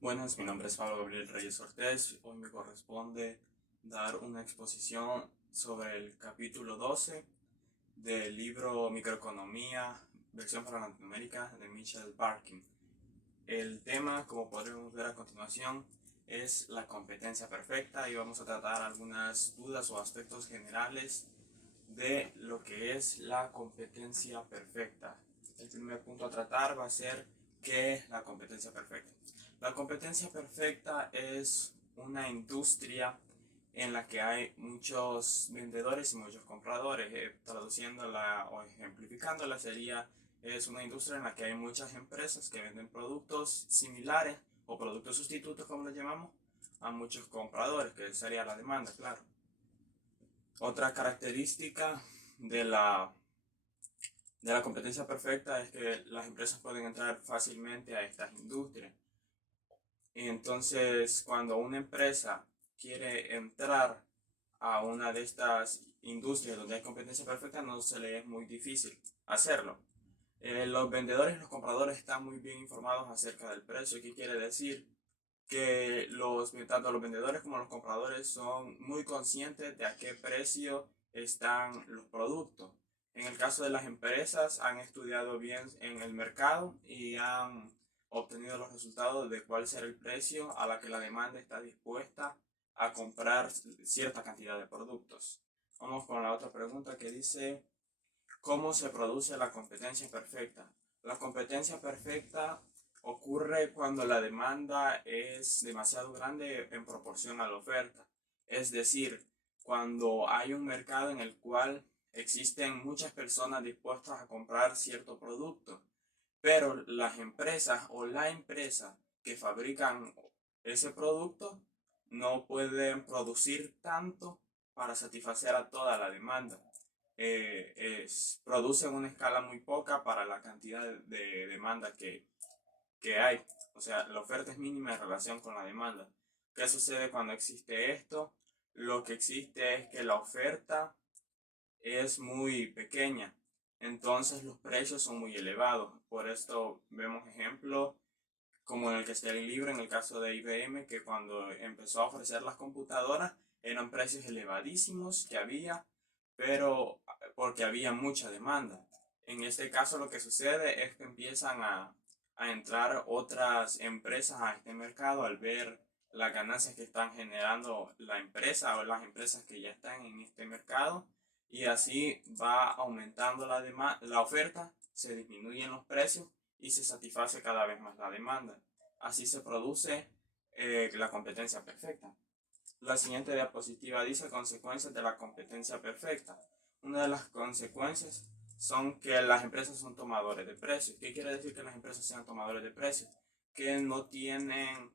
Buenas, mi nombre es Pablo Gabriel Reyes Ortiz. Hoy me corresponde dar una exposición sobre el capítulo 12 del libro Microeconomía, versión para Latinoamérica de Michel Barkin. El tema, como podremos ver a continuación, es la competencia perfecta y vamos a tratar algunas dudas o aspectos generales de lo que es la competencia perfecta. El primer punto a tratar va a ser ¿qué es la competencia perfecta? La competencia perfecta es una industria en la que hay muchos vendedores y muchos compradores. Traduciéndola o ejemplificándola sería, es una industria en la que hay muchas empresas que venden productos similares o productos sustitutos, como le llamamos, a muchos compradores, que sería la demanda, claro. Otra característica de la competencia perfecta es que las empresas pueden entrar fácilmente a estas industrias. Entonces, cuando una empresa quiere entrar a una de estas industrias donde hay competencia perfecta, no se le es muy difícil hacerlo. Los vendedores y los compradores están muy bien informados acerca del precio. ¿Qué quiere decir? Que tanto los vendedores como los compradores son muy conscientes de a qué precio están los productos. En el caso de las empresas, han estudiado bien en el mercado y han obtenido los resultados de cuál será el precio a la que la demanda está dispuesta a comprar cierta cantidad de productos. Vamos con la otra pregunta que dice, ¿cómo se produce la competencia perfecta? La competencia perfecta ocurre cuando la demanda es demasiado grande en proporción a la oferta. Es decir, cuando hay un mercado en el cual existen muchas personas dispuestas a comprar cierto producto, pero las empresas o la empresa que fabrican ese producto no pueden producir tanto para satisfacer a toda la demanda. Producen una escala muy poca para la cantidad de demanda que hay. O sea, la oferta es mínima en relación con la demanda. ¿Qué sucede cuando existe esto? Lo que existe es que la oferta es muy pequeña, entonces los precios son muy elevados. Por esto vemos ejemplos como en el que está el libro, en el caso de IBM, que cuando empezó a ofrecer las computadoras eran precios elevadísimos que había, pero porque había mucha demanda. En este caso lo que sucede es que empiezan a entrar otras empresas a este mercado al ver las ganancias que están generando la empresa o las empresas que ya están en este mercado, y así va aumentando la oferta, se disminuyen los precios y se satisface cada vez más la demanda. Así se produce la competencia perfecta. La siguiente diapositiva dice consecuencias de la competencia perfecta. Una de las consecuencias son que las empresas son tomadores de precios. ¿Qué quiere decir que las empresas sean tomadores de precios? Que no tienen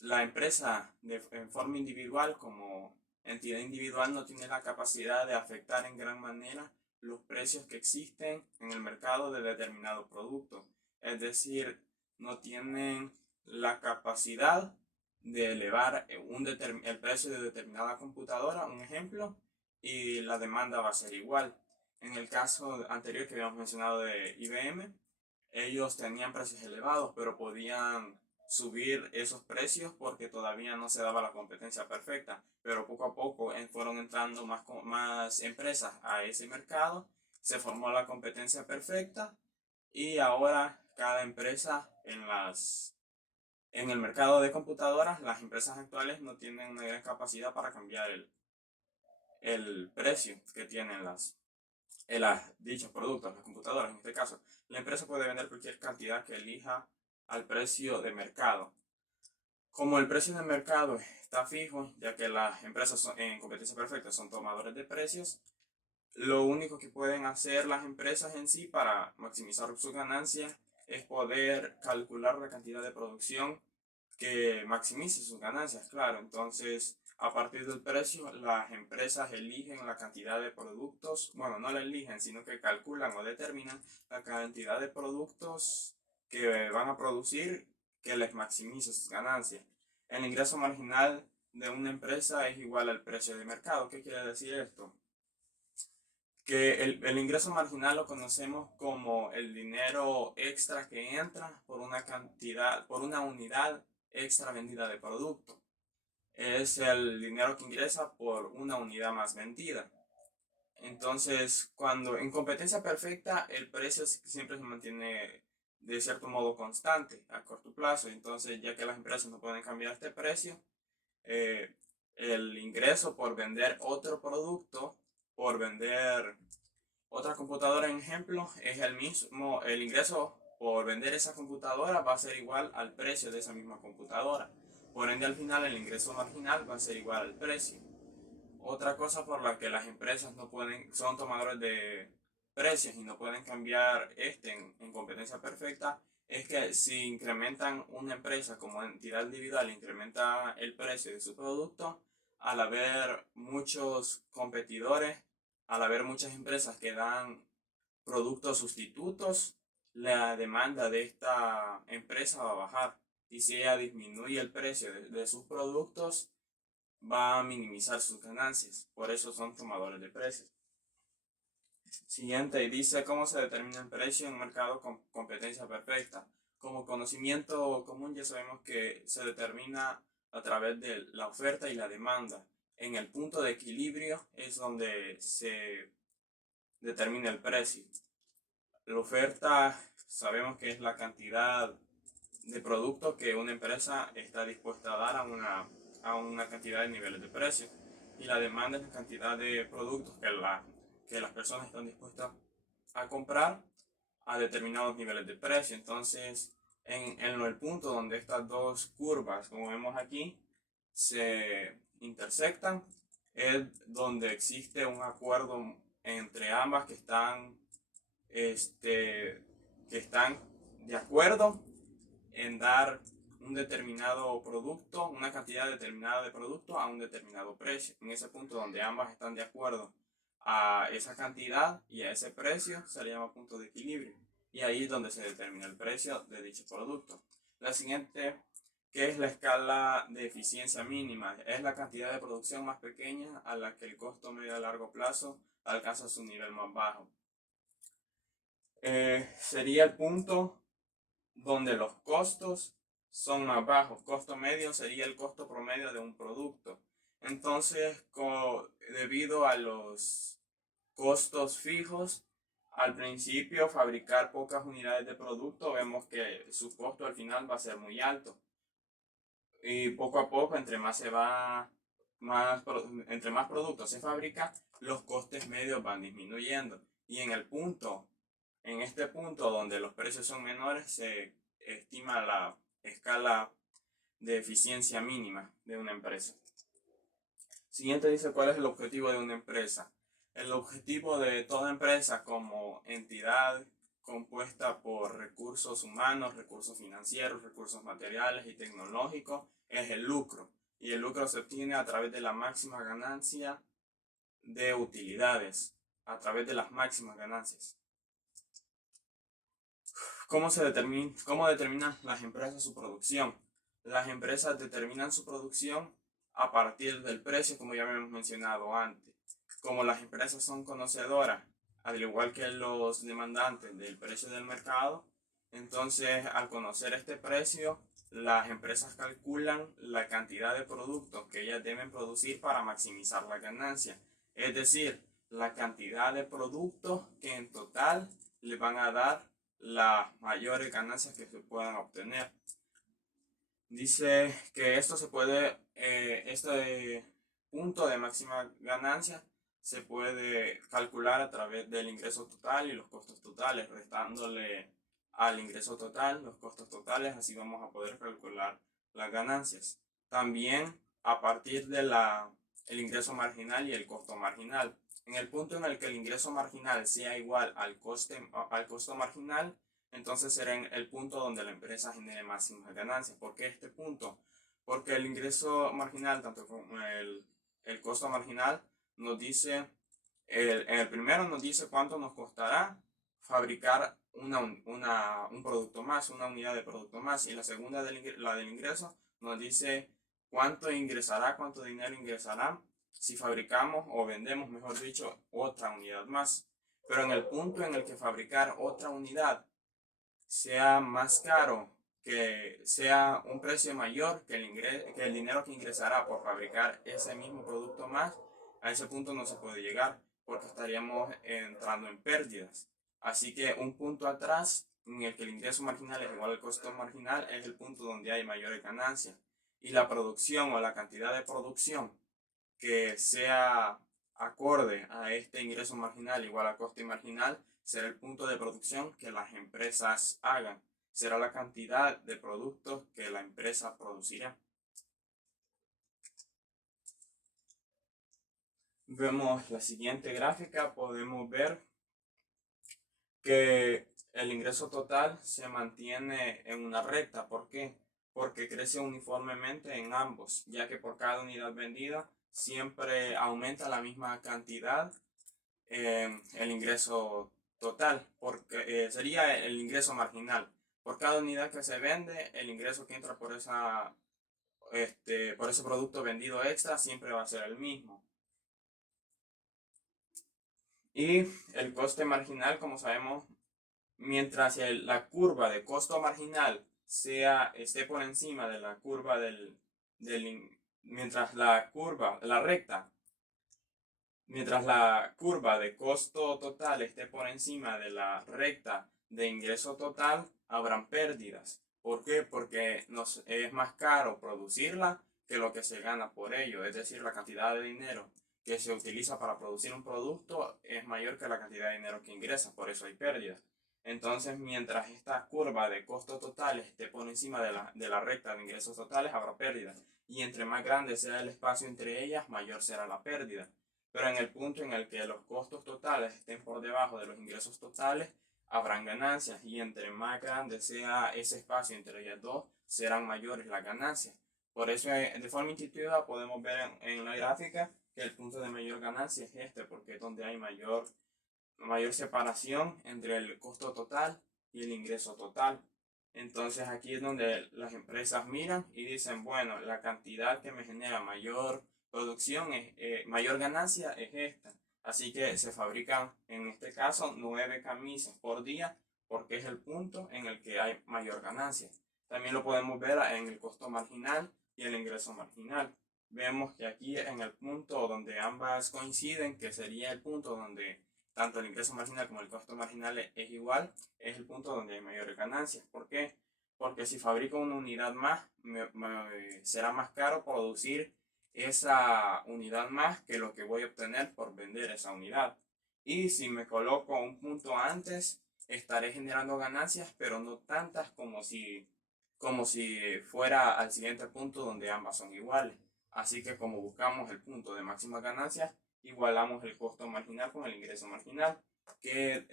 la empresa en forma individual, como entidad individual, no tiene la capacidad de afectar en gran manera los precios que existen en el mercado de determinado producto. Es decir, no tienen la capacidad de elevar el precio de determinada computadora, un ejemplo, y la demanda va a ser igual. En el caso anterior que habíamos mencionado de IBM, ellos tenían precios elevados, pero podían subir esos precios porque todavía no se daba la competencia perfecta, pero poco a poco fueron entrando más empresas a ese mercado, se formó la competencia perfecta y ahora cada empresa en el mercado de computadoras, las empresas actuales no tienen una gran capacidad para cambiar el precio que tienen dichos productos, las computadoras en este caso. La empresa puede vender cualquier cantidad que elija al precio de mercado. Como el precio de mercado está fijo, ya que las empresas en competencia perfecta son tomadores de precios, lo único que pueden hacer las empresas en sí para maximizar sus ganancias es poder calcular la cantidad de producción que maximice sus ganancias, claro. Entonces, a partir del precio, las empresas eligen la cantidad de productos, bueno, no la eligen, sino que calculan o determinan la cantidad de productos que van a producir que les maximice sus ganancias. El ingreso marginal de una empresa es igual al precio de mercado. ¿Qué quiere decir esto? Que el ingreso marginal lo conocemos como el dinero extra que entra por una cantidad, por una unidad extra vendida de producto. Es el dinero que ingresa por una unidad más vendida. Entonces, cuando en competencia perfecta, el precio siempre se mantiene de cierto modo constante a corto plazo. Entonces, ya que las empresas no pueden cambiar este precio, eh, el ingreso por vender otro producto, por vender otra computadora, en ejemplo, es el mismo. El ingreso por vender esa computadora va a ser igual al precio de esa misma computadora. Por ende, al final, el ingreso marginal va a ser igual al precio. Otra cosa por la que las empresas no pueden, son tomadores de precios y no pueden cambiar en competencia perfecta, es que si incrementan una empresa como entidad individual, incrementa el precio de su producto, al haber muchos competidores, al haber muchas empresas que dan productos sustitutos, la demanda de esta empresa va a bajar. Y si ella disminuye el precio de sus productos, va a minimizar sus ganancias. Por eso son tomadores de precios. Siguiente, dice cómo se determina el precio en un mercado con competencia perfecta. Como conocimiento común ya sabemos que se determina a través de la oferta y la demanda. En el punto de equilibrio es donde se determina el precio. La oferta sabemos que es la cantidad de productos que una empresa está dispuesta a dar a una cantidad de niveles de precio. Y la demanda es la cantidad de productos que las personas están dispuestas a comprar a determinados niveles de precio. Entonces, en el punto donde estas dos curvas, como vemos aquí, se intersectan, es donde existe un acuerdo entre ambas que están de acuerdo en dar un determinado producto, una cantidad determinada de producto a un determinado precio. En ese punto donde ambas están de acuerdo a esa cantidad y a ese precio, se le llama punto de equilibrio. Y ahí es donde se determina el precio de dicho producto. La siguiente, que es la escala de eficiencia mínima, es la cantidad de producción más pequeña a la que el costo medio a largo plazo alcanza su nivel más bajo. Sería el punto donde los costos son más bajos. Costo medio sería el costo promedio de un producto. Entonces, debido a los costos fijos, al principio fabricar pocas unidades de producto, vemos que su costo al final va a ser muy alto. Y poco a poco, entre más entre más productos se fabrica, los costes medios van disminuyendo. Y en este punto donde los precios son menores, se estima la escala de eficiencia mínima de una empresa. Siguiente dice cuál es el objetivo de una empresa. El objetivo de toda empresa como entidad compuesta por recursos humanos, recursos financieros, recursos materiales y tecnológicos es el lucro. Y el lucro se obtiene a través de la máxima ganancia de utilidades, a través de las máximas ganancias. ¿Cómo determinan las empresas su producción? Las empresas determinan su producción a partir del precio, como ya habíamos mencionado antes. Como las empresas son conocedoras, al igual que los demandantes del precio del mercado, entonces al conocer este precio, las empresas calculan la cantidad de productos que ellas deben producir para maximizar la ganancia. Es decir, la cantidad de productos que en total les van a dar las mayores ganancias que se puedan obtener. Dice que este punto de máxima ganancia se puede calcular a través del ingreso total y los costos totales, restándole al ingreso total los costos totales, así vamos a poder calcular las ganancias. También a partir de el ingreso marginal y el costo marginal. En el punto en el que el ingreso marginal sea igual al costo marginal, entonces será en el punto donde la empresa genere máximas ganancias. ¿Por qué este punto? Porque el ingreso marginal, tanto como el costo marginal, nos dice, en el primero nos dice cuánto nos costará fabricar un producto más, una unidad de producto más. Y la segunda, la del ingreso, nos dice cuánto ingresará, cuánto dinero ingresará si fabricamos o vendemos, mejor dicho, otra unidad más. Pero en el punto en el que fabricar otra unidad sea más caro que sea un precio mayor que el dinero que ingresará por fabricar ese mismo producto más, a ese punto no se puede llegar porque estaríamos entrando en pérdidas. Así que un punto atrás en el que el ingreso marginal es igual al costo marginal es el punto donde hay mayores ganancias. Y la producción o la cantidad de producción que sea acorde a este ingreso marginal igual a coste marginal será el punto de producción que las empresas hagan. Será la cantidad de productos que la empresa producirá. Vemos la siguiente gráfica, podemos ver que el ingreso total se mantiene en una recta. ¿Por qué? Porque crece uniformemente en ambos, ya que por cada unidad vendida siempre aumenta la misma cantidad el ingreso total, porque sería el ingreso marginal. Por cada unidad que se vende, el ingreso que entra por por ese producto vendido extra siempre va a ser el mismo. Y el coste marginal, como sabemos, mientras la curva de costo marginal esté por encima de la curva mientras mientras la curva de costo total esté por encima de la recta de ingreso total, habrán pérdidas. ¿Por qué? Porque es más caro producirla que lo que se gana por ello. Es decir, la cantidad de dinero que se utiliza para producir un producto es mayor que la cantidad de dinero que ingresa. Por eso hay pérdidas. Entonces, mientras esta curva de costo total esté por encima de la recta de ingresos totales, habrá pérdidas. Y entre más grande sea el espacio entre ellas, mayor será la pérdida. Pero en el punto en el que los costos totales estén por debajo de los ingresos totales, habrán ganancias. Y entre más grande sea ese espacio entre ellas dos, serán mayores las ganancias. Por eso, de forma intuitiva, podemos ver en la gráfica que el punto de mayor ganancia es este, porque es donde hay mayor separación entre el costo total y el ingreso total. Entonces aquí es donde las empresas miran y dicen, bueno, la cantidad que me genera mayor producción, mayor ganancia es esta. Así que se fabrican, en este caso, 9 camisas por día porque es el punto en el que hay mayor ganancia. También lo podemos ver en el costo marginal y el ingreso marginal. Vemos que aquí en el punto donde ambas coinciden, que sería el punto donde tanto el ingreso marginal como el costo marginal es igual, es el punto donde hay mayores ganancias. ¿Por qué? Porque si fabrico una unidad más, será más caro producir esa unidad más que lo que voy a obtener por vender esa unidad. Y si me coloco un punto antes, estaré generando ganancias, pero no tantas como si fuera al siguiente punto donde ambas son iguales. Así que como buscamos el punto de máximas ganancias, igualamos el costo marginal con el ingreso marginal, que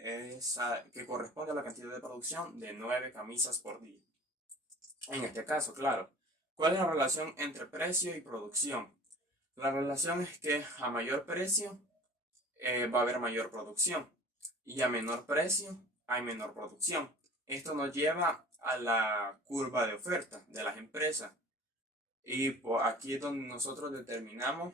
corresponde a la cantidad de producción de 9 camisas por día. En este caso, claro. ¿Cuál es la relación entre precio y producción? La relación es que a mayor precio va a haber mayor producción y a menor precio hay menor producción. Esto nos lleva a la curva de oferta de las empresas y aquí es donde nosotros determinamos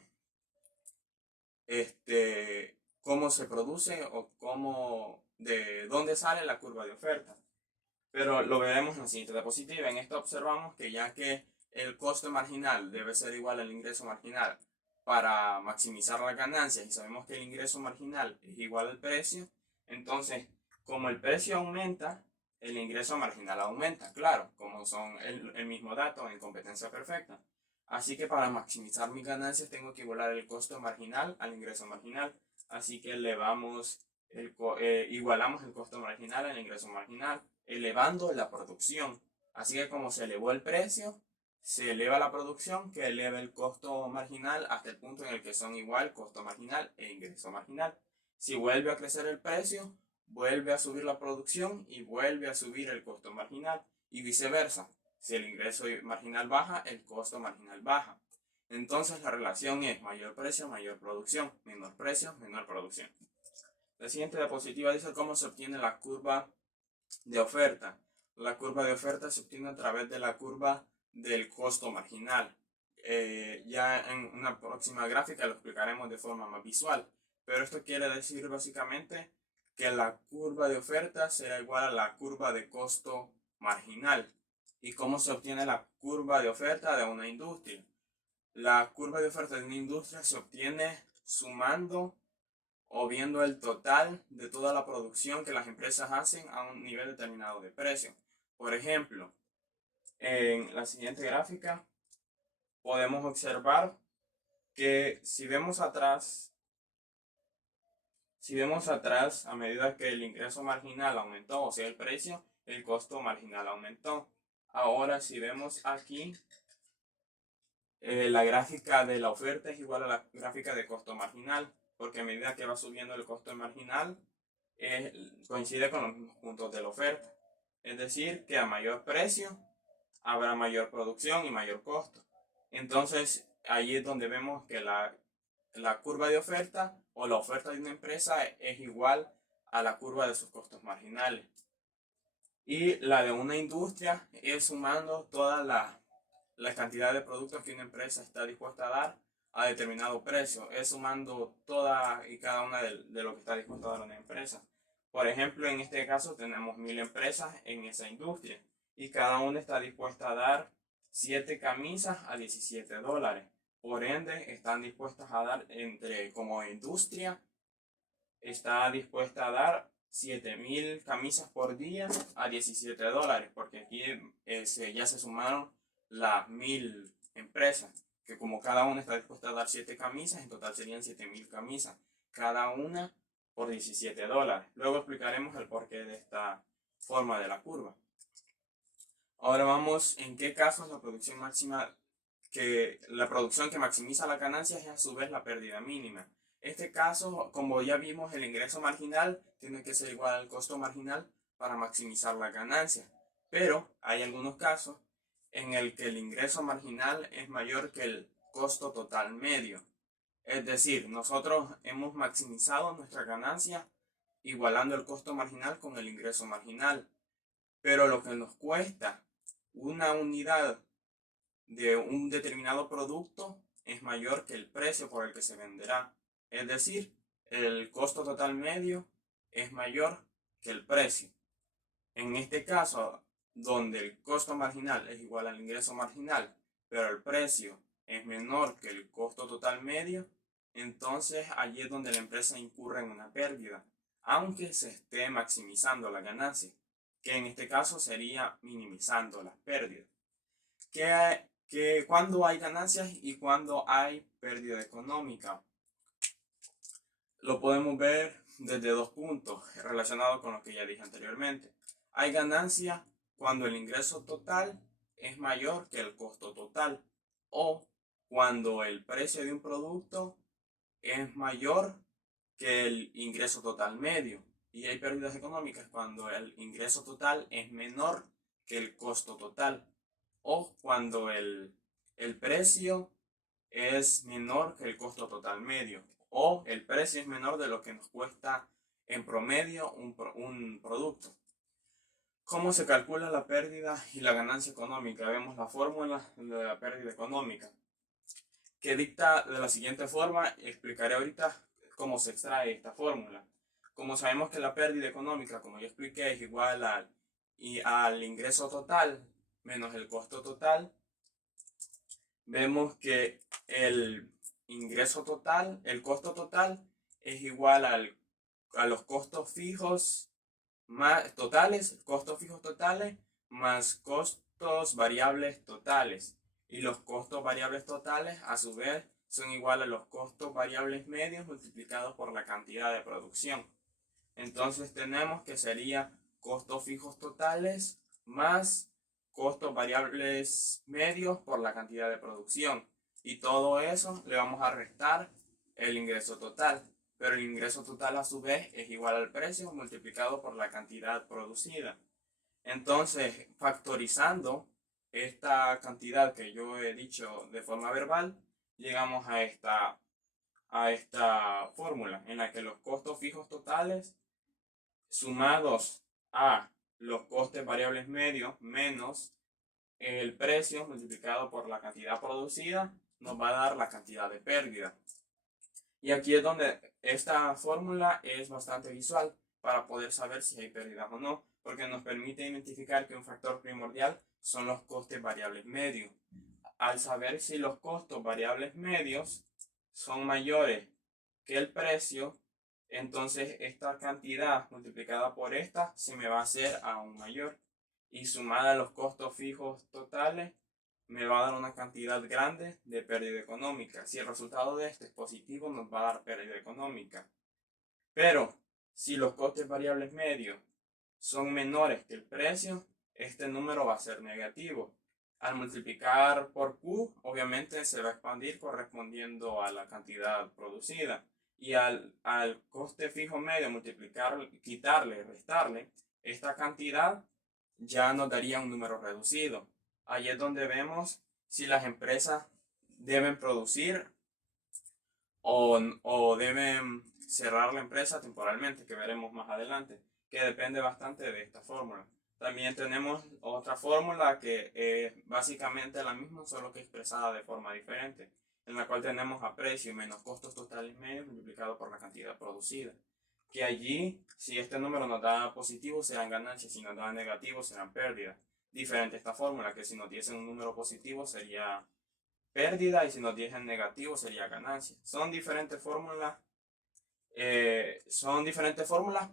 cómo se produce o de dónde sale la curva de oferta. Pero lo veremos en la siguiente diapositiva. En esto observamos que ya que el costo marginal debe ser igual al ingreso marginal para maximizar las ganancias y sabemos que el ingreso marginal es igual al precio, entonces como el precio aumenta, el ingreso marginal aumenta, claro, como son el mismo dato en competencia perfecta. Así que para maximizar mis ganancias tengo que igualar el costo marginal al ingreso marginal. Así que igualamos el costo marginal al ingreso marginal, elevando la producción. Así que como se elevó el precio, se eleva la producción, que eleva el costo marginal hasta el punto en el que son igual costo marginal e ingreso marginal. Si vuelve a crecer el precio, vuelve a subir la producción y vuelve a subir el costo marginal y viceversa. Si el ingreso marginal baja, el costo marginal baja. Entonces la relación es mayor precio, mayor producción, menor precio, menor producción. La siguiente diapositiva dice cómo se obtiene la curva de oferta. La curva de oferta se obtiene a través de la curva del costo marginal. Ya en una próxima gráfica lo explicaremos de forma más visual, pero esto quiere decir básicamente que la curva de oferta será igual a la curva de costo marginal ¿Y cómo se obtiene la curva de oferta de una industria? La curva de oferta de una industria se obtiene sumando o viendo el total de toda la producción que las empresas hacen a un nivel determinado de precio. Por ejemplo, en la siguiente gráfica podemos observar que si vemos atrás, a medida que el ingreso marginal aumentó, o sea, el precio, el costo marginal aumentó. Ahora, si vemos aquí, la gráfica de la oferta es igual a la gráfica de costo marginal, porque a medida que va subiendo el costo marginal, coincide con los mismos puntos de la oferta. Es decir, que a mayor precio habrá mayor producción y mayor costo. Entonces, ahí es donde vemos que la curva de oferta o la oferta de una empresa es igual a la curva de sus costos marginales. Y la de una industria es sumando toda la cantidad de productos que una empresa está dispuesta a dar a determinado precio. Es sumando toda y cada una de lo que está dispuesta a dar una empresa. Por ejemplo, en este caso tenemos 1000 empresas en esa industria y cada una está dispuesta a dar 7 camisas a $17. Por ende, están dispuestas a dar como industria, está dispuesta a dar 7000 camisas por día a $17, porque aquí ya se sumaron las 1000 empresas, que como cada una está dispuesta a dar 7 camisas, en total serían 7000 camisas, cada una por $17. Luego explicaremos el porqué de esta forma de la curva. Ahora vamos en qué casos la producción que maximiza la ganancia es a su vez la pérdida mínima. Este caso, como ya vimos, el ingreso marginal tiene que ser igual al costo marginal para maximizar la ganancia. Pero hay algunos casos en el que el ingreso marginal es mayor que el costo total medio. Es decir, nosotros hemos maximizado nuestra ganancia igualando el costo marginal con el ingreso marginal. Pero lo que nos cuesta una unidad de un determinado producto es mayor que el precio por el que se venderá. Es decir, el costo total medio es mayor que el precio. En este caso, donde el costo marginal es igual al ingreso marginal, pero el precio es menor que el costo total medio, entonces allí es donde la empresa incurre en una pérdida, aunque se esté maximizando la ganancia, que en este caso sería minimizando las pérdidas. ¿Cuándo hay ganancias y cuándo hay pérdida económica? Lo podemos ver desde dos puntos relacionados con lo que ya dije anteriormente. Hay ganancia cuando el ingreso total es mayor que el costo total o cuando el precio de un producto es mayor que el ingreso total medio. Y hay pérdidas económicas cuando el ingreso total es menor que el costo total o cuando el precio es menor que el costo total medio o el precio es menor de lo que nos cuesta en promedio un producto. ¿Cómo se calcula la pérdida y la ganancia económica? Vemos la fórmula de la pérdida económica, que dicta de la siguiente forma. Explicaré ahorita cómo se extrae esta fórmula. Como sabemos que la pérdida económica, como ya expliqué, es igual al ingreso total menos el costo total, vemos que el ingreso total, el costo total es igual a los costos fijos costos fijos totales más costos variables totales. Y los costos variables totales a su vez son igual a los costos variables medios multiplicados por la cantidad de producción. Entonces tenemos que sería costos fijos totales más costos variables medios por la cantidad de producción. Y todo eso le vamos a restar el ingreso total. Pero el ingreso total a su vez es igual al precio multiplicado por la cantidad producida. Entonces, factorizando esta cantidad que yo he dicho de forma verbal, llegamos a esta fórmula en la que los costos fijos totales sumados a los costes variables medios menos el precio multiplicado por la cantidad producida nos va a dar la cantidad de pérdida. Y aquí es donde esta fórmula es bastante visual para poder saber si hay pérdidas o no, porque nos permite identificar que un factor primordial son los costes variables medios. Al saber si los costos variables medios son mayores que el precio, entonces esta cantidad multiplicada por esta se me va a hacer aún mayor. Y sumada a los costos fijos totales, me va a dar una cantidad grande de pérdida económica. Si el resultado de esto es positivo, nos va a dar pérdida económica. Pero si los costes variables medios son menores que el precio, este número va a ser negativo. Al multiplicar por Q, obviamente se va a expandir correspondiendo a la cantidad producida. Y al coste fijo medio multiplicar, quitarle, restarle esta cantidad, ya nos daría un número reducido. Ahí es donde vemos si las empresas deben producir o deben cerrar la empresa temporalmente, que veremos más adelante, que depende bastante de esta fórmula. También tenemos otra fórmula que es básicamente la misma, solo que expresada de forma diferente, en la cual tenemos a precio menos costos totales medios multiplicado por la cantidad producida. Que allí, si este número nos da positivo, serán ganancias, si nos da negativo, serán pérdidas. Diferente esta fórmula, que si nos diesen un número positivo sería pérdida y si nos diesen negativo sería ganancia. Son diferentes fórmulas,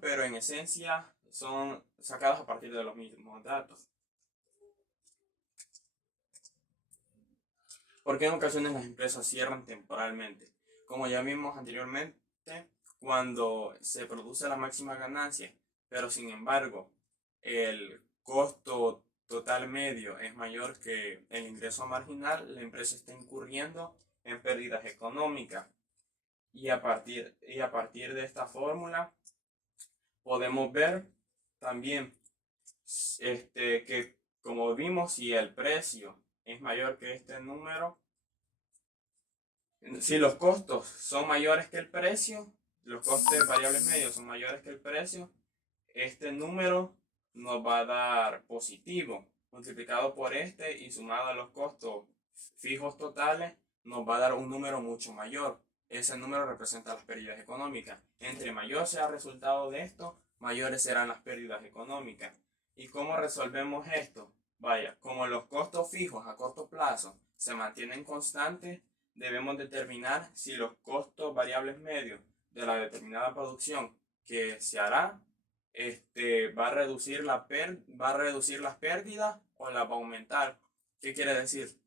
pero en esencia son sacadas a partir de los mismos datos. Porque en ocasiones las empresas cierran temporalmente. Como ya vimos anteriormente, cuando se produce la máxima ganancia, pero sin embargo el costo total medio es mayor que el ingreso marginal, la empresa está incurriendo en pérdidas económicas. Y a partir de esta fórmula podemos ver también que, como vimos, si el precio es mayor que este número, si los costos son mayores que el precio, los costes variables medios son mayores que el precio, este número nos va a dar positivo, multiplicado por este y sumado a los costos fijos totales, nos va a dar un número mucho mayor. Ese número representa las pérdidas económicas. Entre mayor sea el resultado de esto, mayores serán las pérdidas económicas. ¿Y cómo resolvemos esto? Vaya, como los costos fijos a corto plazo se mantienen constantes, debemos determinar si los costos variables medios de la determinada producción que se hará va a reducir las pérdidas o las va a aumentar. ¿Qué quiere decir?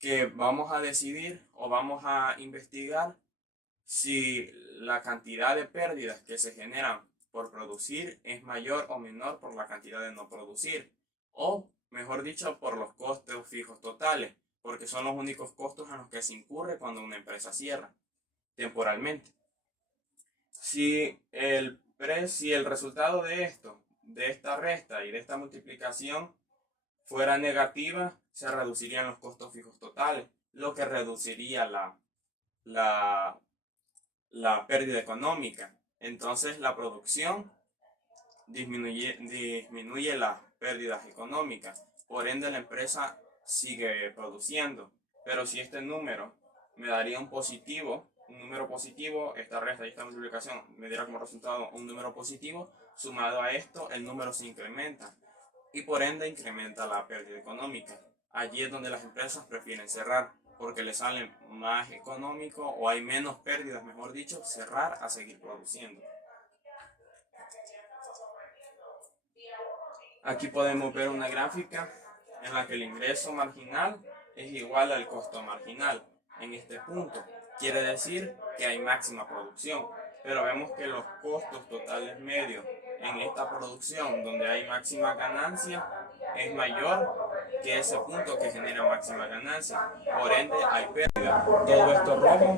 Que vamos a decidir o vamos a investigar si la cantidad de pérdidas que se generan por producir es mayor o menor por la cantidad de no producir, o mejor dicho, por los costos fijos totales, porque son los únicos costos en los que se incurre cuando una empresa cierra temporalmente. Si el resultado de esto, de esta resta y de esta multiplicación fuera negativa, se reducirían los costos fijos totales, lo que reduciría la pérdida económica. Entonces la producción disminuye las pérdidas económicas. Por ende la empresa sigue produciendo. Pero si este número me daría un número positivo, esta resta y esta multiplicación me diera como resultado un número positivo, sumado a esto el número se incrementa y por ende incrementa la pérdida económica. Allí es donde las empresas prefieren cerrar, porque les sale más económico o hay menos pérdidas, mejor dicho, cerrar a seguir produciendo. Aquí podemos ver una gráfica en la que el ingreso marginal es igual al costo marginal. En este punto quiere decir que hay máxima producción, pero vemos que los costos totales medios en esta producción donde hay máxima ganancia es mayor que ese punto que genera máxima ganancia. Por ende hay pérdida. Todo esto rojo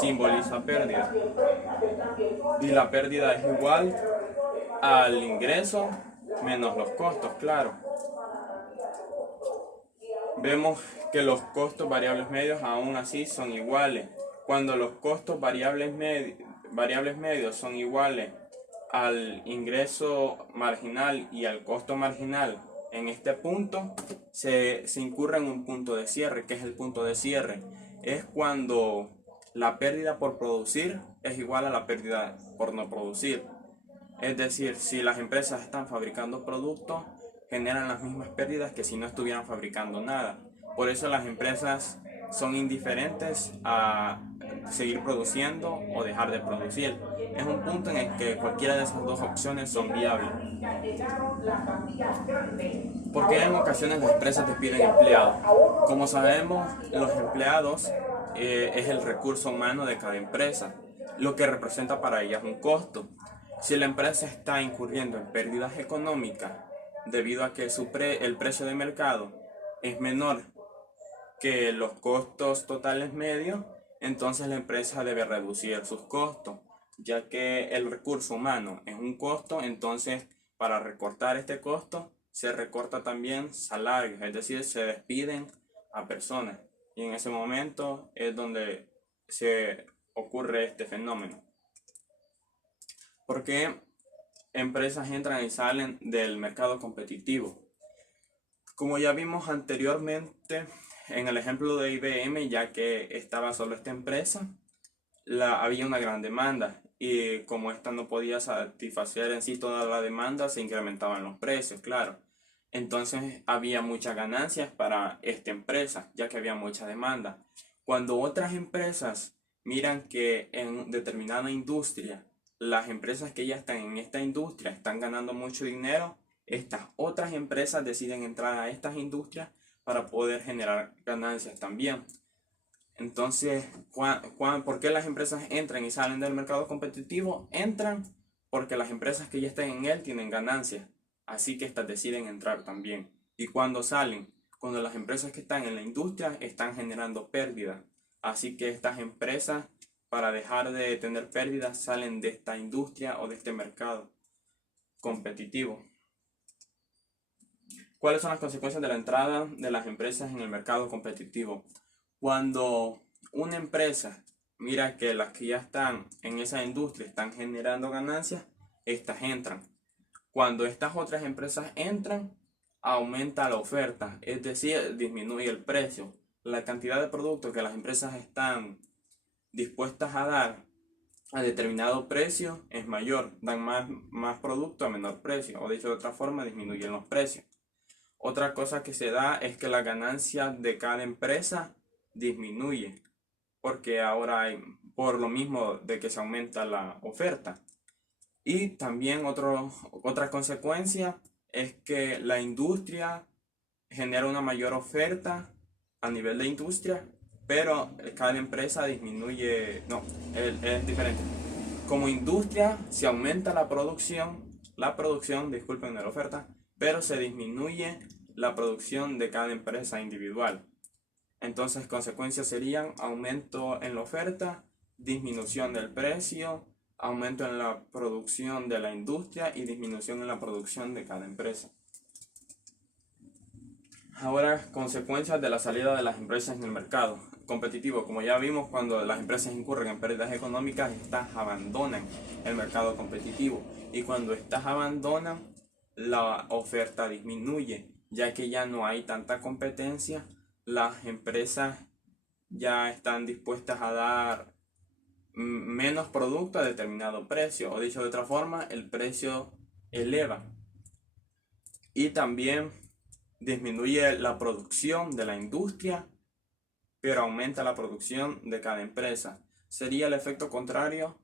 simboliza pérdida. Y la pérdida es igual al ingreso menos los costos, claro. Vemos que los costos variables medios aún así son iguales. Cuando los costos variables medios son iguales al ingreso marginal y al costo marginal, en este punto se incurre en un punto de cierre. ¿Qué es el punto de cierre? Es cuando la pérdida por producir es igual a la pérdida por no producir. Es decir, si las empresas están fabricando productos, generan las mismas pérdidas que si no estuvieran fabricando nada. Por eso las empresas son indiferentes a seguir produciendo o dejar de producir. Es un punto en el que cualquiera de esas dos opciones son viables. Porque en ocasiones las empresas despiden empleados. Como sabemos, los empleados es el recurso humano de cada empresa, lo que representa para ellas un costo. Si la empresa está incurriendo en pérdidas económicas debido a que el precio de mercado es menor que los costos totales medios, entonces la empresa debe reducir sus costos, ya que el recurso humano es un costo. Entonces para recortar este costo se recorta también salarios, es decir, se despiden a personas, y en ese momento es donde se ocurre este fenómeno. Porque empresas entran y salen del mercado competitivo. Como ya vimos anteriormente en el ejemplo de IBM, ya que estaba solo esta empresa, había una gran demanda, y como esta no podía satisfacer en sí toda la demanda, se incrementaban los precios, claro. Entonces había muchas ganancias para esta empresa, ya que había mucha demanda. Cuando otras empresas miran que en determinada industria, las empresas que ya están en esta industria están ganando mucho dinero, estas otras empresas deciden entrar a estas industrias para poder generar ganancias también. Entonces, ¿por qué las empresas entran y salen del mercado competitivo? Entran porque las empresas que ya están en él tienen ganancias, así que estas deciden entrar también. Y cuando salen, cuando las empresas que están en la industria están generando pérdidas, así que estas empresas, para dejar de tener pérdidas, salen de esta industria o de este mercado competitivo. ¿Cuáles son las consecuencias de la entrada de las empresas en el mercado competitivo? Cuando una empresa mira que las que ya están en esa industria están generando ganancias, estas entran. Cuando estas otras empresas entran, aumenta la oferta, es decir, disminuye el precio. La cantidad de productos que las empresas están dispuestas a dar a determinado precio es mayor, dan más producto a menor precio, o dicho de otra forma, disminuyen los precios. Otra cosa que se da es que la ganancia de cada empresa disminuye, porque ahora hay, por lo mismo de que se aumenta la oferta. Y también otra consecuencia es que la industria genera una mayor oferta a nivel de industria, pero cada empresa disminuye, no, es diferente. Como industria se aumenta la producción, disculpen, de la oferta, pero se disminuye la producción de cada empresa individual. Entonces, consecuencias serían aumento en la oferta, disminución del precio, aumento en la producción de la industria y disminución en la producción de cada empresa. Ahora, consecuencias de la salida de las empresas en el mercado competitivo. Como ya vimos, cuando las empresas incurren en pérdidas económicas, estas abandonan el mercado competitivo. Y cuando estas abandonan, la oferta disminuye, ya que ya no hay tanta competencia. Las empresas ya están dispuestas a dar menos producto a determinado precio, o dicho de otra forma, el precio eleva. Y también disminuye la producción de la industria, pero aumenta la producción de cada empresa. Sería el efecto contrario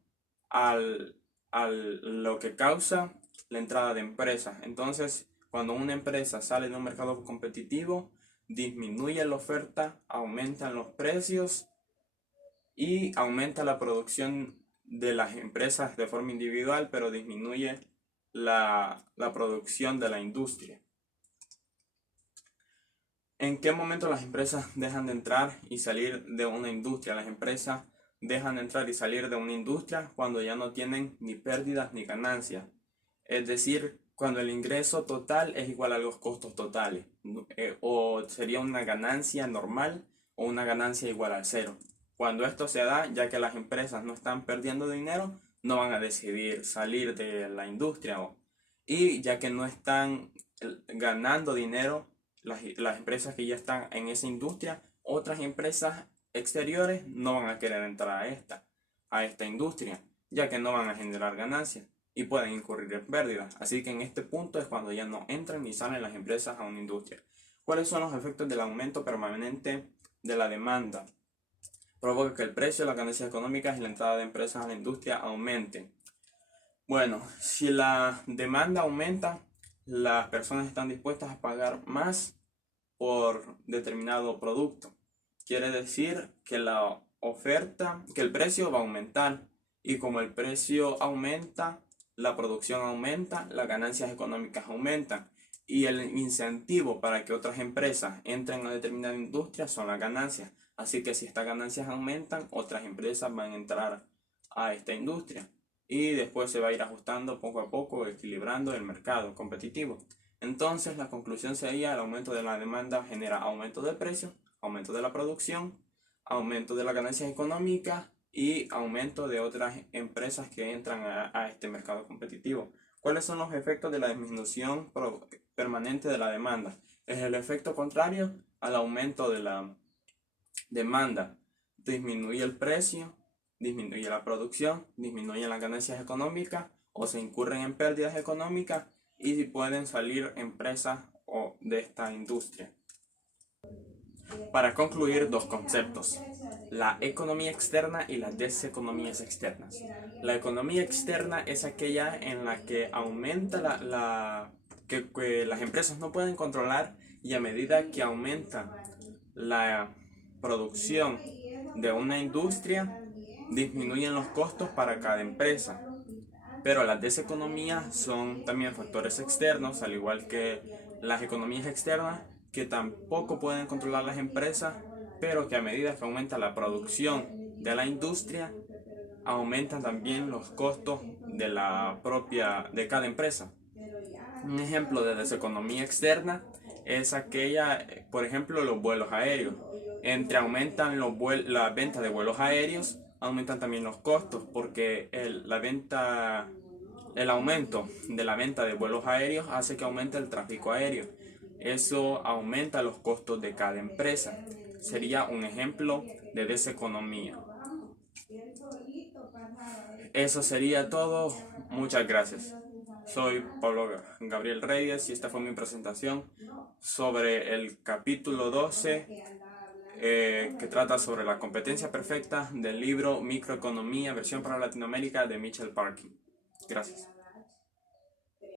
al lo que causa la entrada de empresas. Entonces, cuando una empresa sale de un mercado competitivo, disminuye la oferta, aumentan los precios y aumenta la producción de las empresas de forma individual, pero disminuye la producción de la industria. ¿En qué momento las empresas dejan de entrar y salir de una industria? Las empresas dejan de entrar y salir de una industria cuando ya no tienen ni pérdidas ni ganancias. Es decir, cuando el ingreso total es igual a los costos totales. O sería una ganancia normal o una ganancia igual al cero. Cuando esto se da, ya que las empresas no están perdiendo dinero, no van a decidir salir de la industria. Y ya que no están ganando dinero, las empresas que ya están en esa industria, otras empresas exteriores no van a querer entrar a esta industria, ya que no van a generar ganancias. y pueden incurrir en pérdidas. Así que en este punto es cuando ya no entran ni salen las empresas a una industria. ¿Cuáles son los efectos del aumento permanente de la demanda? Provoca que el precio, las ganancias económicas y la entrada de empresas a la industria aumenten. Bueno, si la demanda aumenta, las personas están dispuestas a pagar más por determinado producto. Quiere decir que la oferta, que el precio va a aumentar, y como el precio aumenta, la producción aumenta, las ganancias económicas aumentan, y el incentivo para que otras empresas entren a determinada industria son las ganancias. Así que si estas ganancias aumentan, otras empresas van a entrar a esta industria y después se va a ir ajustando poco a poco, equilibrando el mercado competitivo. Entonces la conclusión sería: el aumento de la demanda genera aumento del precio, aumento de la producción, aumento de las ganancias económicas y aumento de otras empresas que entran a este mercado competitivo. ¿Cuáles son los efectos de la disminución permanente de la demanda? Es el efecto contrario al aumento de la demanda. Disminuye el precio, disminuye la producción, disminuyen las ganancias económicas o se incurren en pérdidas económicas y pueden salir empresas de esta industria. Para concluir, dos conceptos: la economía externa y las deseconomías externas. La economía externa es aquella en la que aumenta que las empresas no pueden controlar, y a medida que aumenta la producción de una industria, disminuyen los costos para cada empresa. Pero las deseconomías son también factores externos, al igual que las economías externas, que tampoco pueden controlar las empresas, pero que a medida que aumenta la producción de la industria, aumentan también los costos de cada empresa. Un ejemplo de deseconomía externa es aquella, por ejemplo, los vuelos aéreos. Entre aumentan las ventas de vuelos aéreos, aumentan también los costos, porque el aumento de la venta de vuelos aéreos hace que aumente el tráfico aéreo. Eso aumenta los costos de cada empresa. Sería un ejemplo de deseconomía. Eso sería todo. Muchas gracias. Soy Pablo Gabriel Reyes y esta fue mi presentación sobre el capítulo 12 que trata sobre la competencia perfecta del libro Microeconomía, versión para Latinoamérica, de Mitchell Parkin. Gracias.